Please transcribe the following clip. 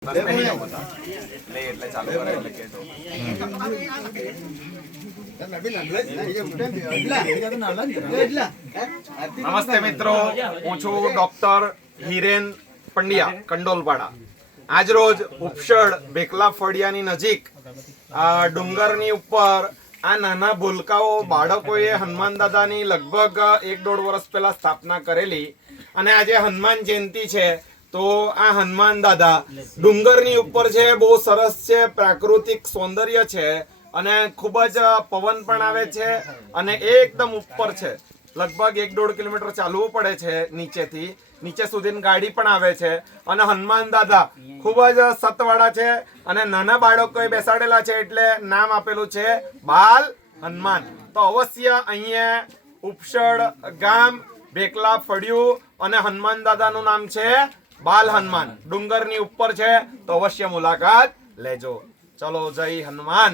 નમસ્તે મિત્રો, હું છું ડોક્ટર હિરેન પંડ્યા, કંડોલપાડા। આજ રોજ ઉપસડ ભેખલા ફળિયાની નજીક ડુંગરની ઉપર આ નાના ભૂલકાઓ બાળકોએ હનુમાન દાદાની લગભગ 1-1.5 વર્ષ પહેલા સ્થાપના કરેલી અને આજે હનુમાન જયંતિ છે તો આ હનુમાન દાદા ડુંગરની ઉપર છે, બહુ સરસ છે, પ્રાકૃતિક સૌંદર્ય છે અને ખૂબ જ પવન પણ આવે છે અને એકદમ ઉપર છે, લગભગ 1-1.5 કિલોમીટર ચાલવું પડે છે નીચે સુધીની ગાડી પણ આવે છે અને હનુમાન દાદા ખૂબ જ સતવાળા છે અને નાના બાળકોએ બેસાડેલા છે એટલે નામ આપેલું છે બાલ હનુમાન। તો અવશ્ય અહીંયા ઉપસડ ગામ ભેખલા ફળિયું અને હનુમાન દાદાનું નામ છે બાલ હનુમાન, ડુંગરની ઉપર છે તો અવશ્ય મુલાકાત લેજો। ચલો, જય હનુમાન।